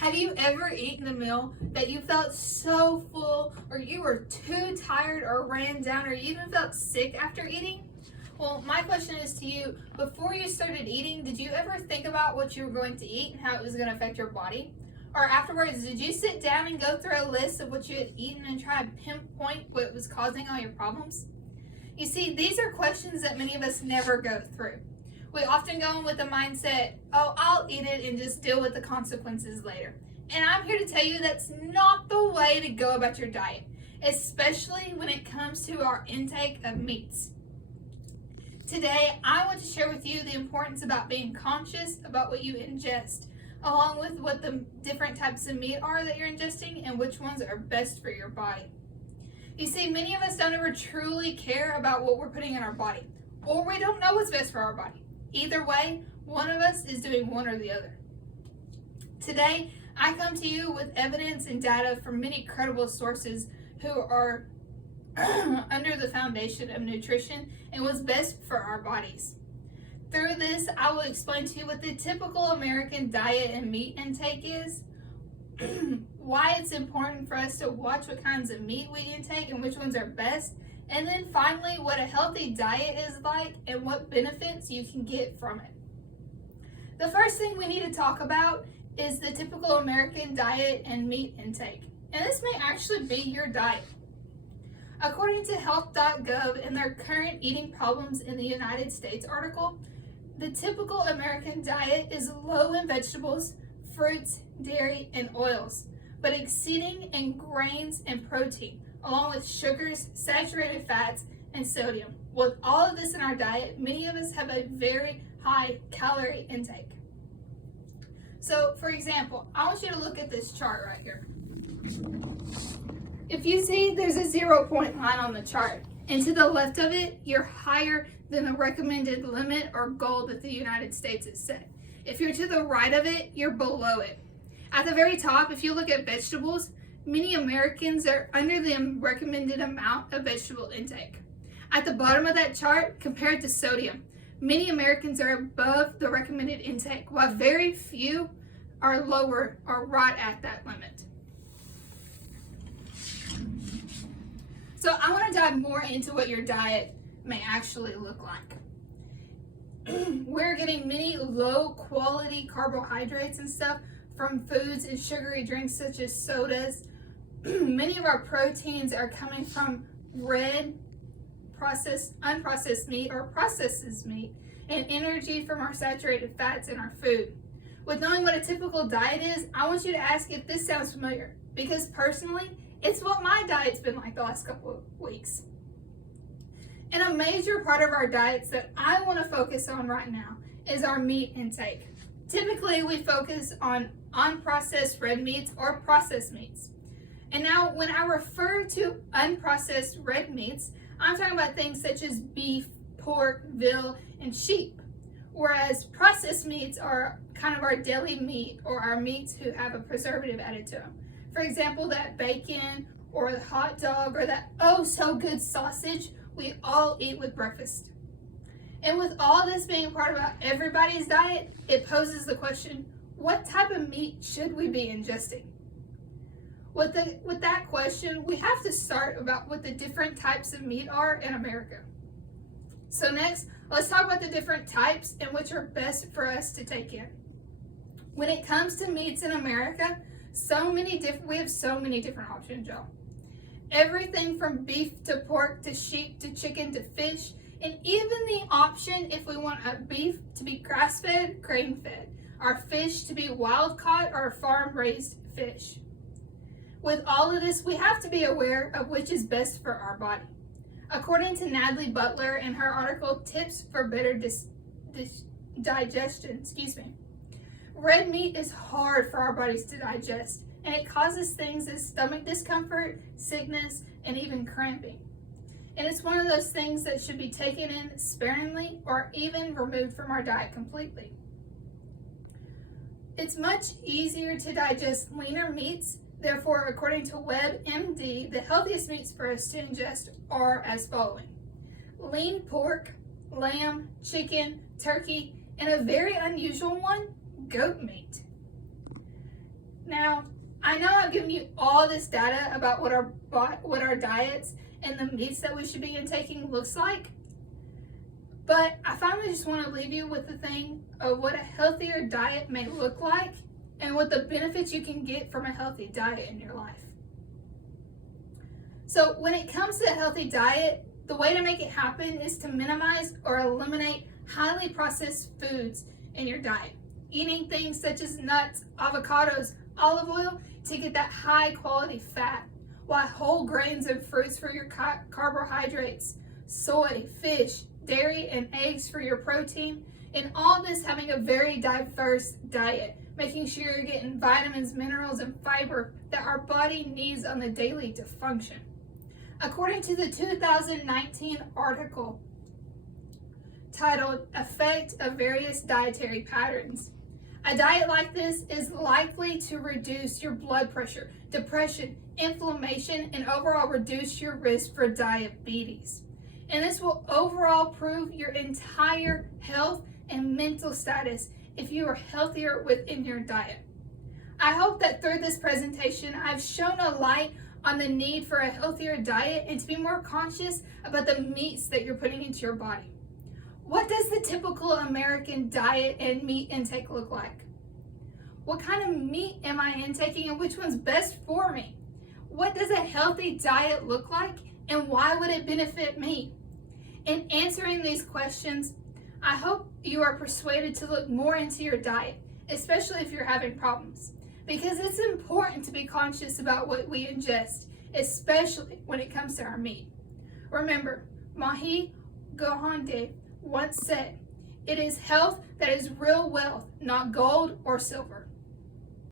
Have you ever eaten a meal that you felt so full, or you were too tired, or ran down, or you even felt sick after eating? Well, my question is to you, before you started eating, did you ever think about what you were going to eat and how it was going to affect your body? Or afterwards, did you sit down and go through a list of what you had eaten and try to pinpoint what was causing all your problems? You see, these are questions that many of us never go through. We often go in with the mindset, oh, I'll eat it and just deal with the consequences later. And I'm here to tell you that's not the way to go about your diet, especially when it comes to our intake of meats. Today, I want to share with you the importance about being conscious about what you ingest, along with what the different types of meat are that you're ingesting and which ones are best for your body. You see, many of us don't ever truly care about what we're putting in our body, or we don't know what's best for our body. Either way, one of us is doing one or the other. Today, I come to you with evidence and data from many credible sources who are under the foundation of nutrition and what's best for our bodies. Through this, I will explain to you what the typical American diet and meat intake is, why it's important for us to watch what kinds of meat we intake and which ones are best, and then finally, what a healthy diet is like and what benefits you can get from it. The first thing we need to talk about is the typical American diet and meat intake. And this may actually be your diet. According to health.gov in their current eating problems in the United States article, the typical American diet is low in vegetables, fruits, dairy, and oils, but exceeding in grains and protein, along with sugars, saturated fats, and sodium. With all of this in our diet, many of us have a very high calorie intake. So, for example, I want you to look at this chart right here. If you see, there's a 0-point line on the chart, and to the left of it, you're higher than the recommended limit or goal that the United States has set. If you're to the right of it, you're below it. At the very top, if you look at vegetables, many Americans are under the recommended amount of vegetable intake. At the bottom of that chart, compared to sodium, many Americans are above the recommended intake, while very few are lower or right at that limit. So I want to dive more into what your diet may actually look like. We're getting many low quality carbohydrates and stuff from foods and sugary drinks such as sodas. Many of our proteins are coming from red, unprocessed meat or processed meat, and energy from our saturated fats in our food. With knowing what a typical diet is, I want you to ask if this sounds familiar, because personally, it's what my diet's been like the last couple of weeks. And a major part of our diets that I want to focus on right now is our meat intake. Typically, we focus on unprocessed red meats or processed meats. And now, when I refer to unprocessed red meats, I'm talking about things such as beef, pork, veal, and sheep. Whereas processed meats are kind of our deli meat or our meats who have a preservative added to them. For example, that bacon or the hot dog or that oh so good sausage we all eat with breakfast. And with all this being part of everybody's diet, it poses the question, what type of meat should we be ingesting? With that question, we have to start about what the different types of meat are in America. So next, let's talk about the different types and which are best for us to take in. When it comes to meats in America, we have so many different options, y'all. Everything from beef to pork to sheep to chicken to fish, and even the option if we want our beef to be grass-fed, grain-fed, our fish to be wild-caught or farm-raised fish. With all of this, we have to be aware of which is best for our body. According to Natalie Butler in her article, Tips for Better Digestion, red meat is hard for our bodies to digest, and it causes things as stomach discomfort, sickness, and even cramping. And it's one of those things that should be taken in sparingly or even removed from our diet completely. It's much easier to digest leaner meats. Therefore, according to WebMD, the healthiest meats for us to ingest are as following: lean pork, lamb, chicken, turkey, and a very unusual one, goat meat. Now, I know I've given you all this data about what our diets and the meats that we should be intaking looks like, but I finally just want to leave you with the thing of what a healthier diet may look like and what the benefits you can get from a healthy diet in your life. So when it comes to a healthy diet, the way to make it happen is to minimize or eliminate highly processed foods in your diet. Eating things such as nuts, avocados, olive oil to get that high quality fat, while whole grains and fruits for your carbohydrates, soy, fish, dairy, and eggs for your protein, and all this having a very diverse diet, making sure you're getting vitamins, minerals, and fiber that our body needs on the daily to function. According to the 2019 article titled Effect of Various Dietary Patterns, a diet like this is likely to reduce your blood pressure, depression, inflammation, and overall reduce your risk for diabetes. And this will overall improve your entire health and mental status if you are healthier within your diet. I hope that through this presentation, I've shown a light on the need for a healthier diet and to be more conscious about the meats that you're putting into your body. What does the typical American diet and meat intake look like? What kind of meat am I intaking and which one's best for me? What does a healthy diet look like and why would it benefit me? In answering these questions, I hope you are persuaded to look more into your diet, especially if you're having problems, because it's important to be conscious about what we ingest, especially when it comes to our meat. Remember, Mahatma Gandhi once said, "It is health that is real wealth, not gold or silver."